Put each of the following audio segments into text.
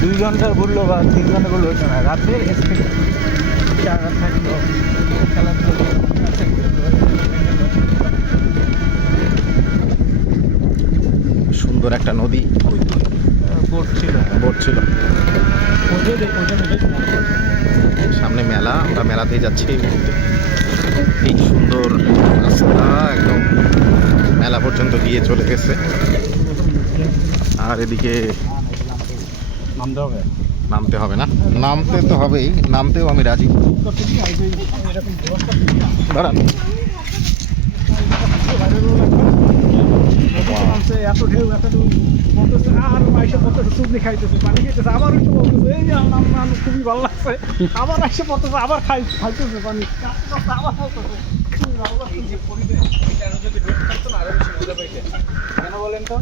দুই ঘণ্টার বলল বা তিন ঘণ্টা বলল হতো না রাতে স্পেক চারা থাকল খেলাধুলো সুন্দর একটা নদী। বোট ছিল। বোট ছিল। সামনে মেলা আমরা মেলাতেই যাচ্ছি। এই সুন্দর রাস্তা একদম মেলা পর্যন্ত গিয়ে চলে গেছে। আর এদিকে নামতে হবে। নামতে হবে না? নামতে তো হবেই নামতেও আমি রাজি। দাঁড়ান। আবার এসে বলতেছে এই নাম খুবই ভালো লাগছে আবার এসে পড়তেছে আবার খাই খাইতেছে পানি আবার যদি বলেন তো?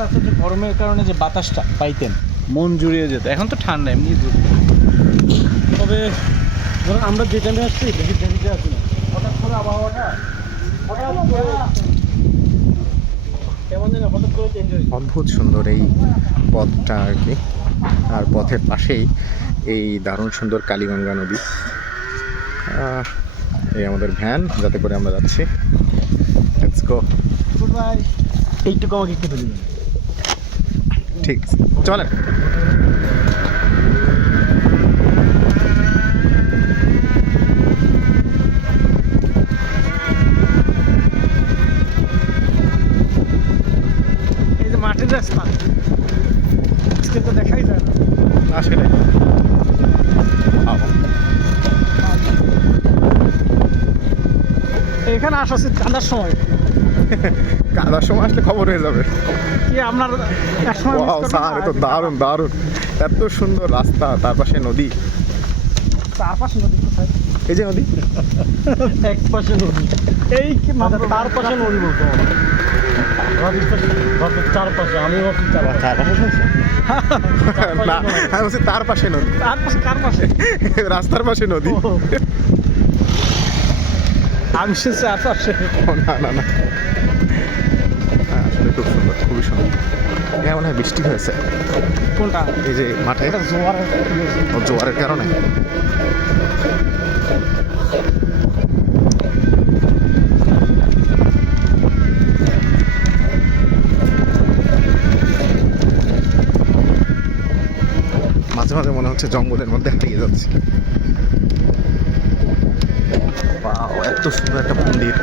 প্লাস হচ্ছে গরমের কারণে যে বাতাসটা পাইতেন। মন জুড়িয়ে যেত। এখন তো ঠান্ডা এমনি তবে ধরুন আমরা যেখানে আসছি দেখি দেখি আসি না। হঠাৎ করে আবহাওয়াটা হঠাৎ করে কেমন যেন হঠাৎ করে অদ্ভুত সুন্দর এই পথটা আর কি। আর পথের পাশেই এই দারুণ সুন্দর কালীগঙ্গা নদী। এই আমাদের ভ্যান যাতে করে আমরা যাচ্ছি। লেটস গো এইটুকু আমাকে একটু ঠিক। চলেন। এই যে মাটির রাস্তা। আজকে তো দেখাই যায় না। আসলে এখানে আসা উচিত কান্দার সময় কাদার সময় আসলে খবর হয়ে যাবে। কি আপনার এক ওয়াও স্যার না? এ তো দারুণ দারুণ। এত সুন্দর রাস্তা তার পাশে নদী। চারপাশে নদী কোথায়? এই যে নদী। এক পাশে নদী। এই কি মাত্র তার পাশে নদী বলতো পাশে আমি তার পাশে। না আমি বলছি তার পাশে নদী। তার পাশে কার পাশে। রাস্তার পাশে নদী। ও। আমি সে চার পাশে না না না। হ্যাঁ, আসলে খুব সুন্দর খুবই সুন্দর। এখানে মনে হয় বৃষ্টি হয়েছে। কোনটা? এই যে মাঠে। এটা জোয়ার ও জোয়ারের কারণে। মাঝে মাঝে মনে হচ্ছে জঙ্গলের মধ্যে হারিয়ে যাচ্ছে। এত সুন্দর একটা মন্দির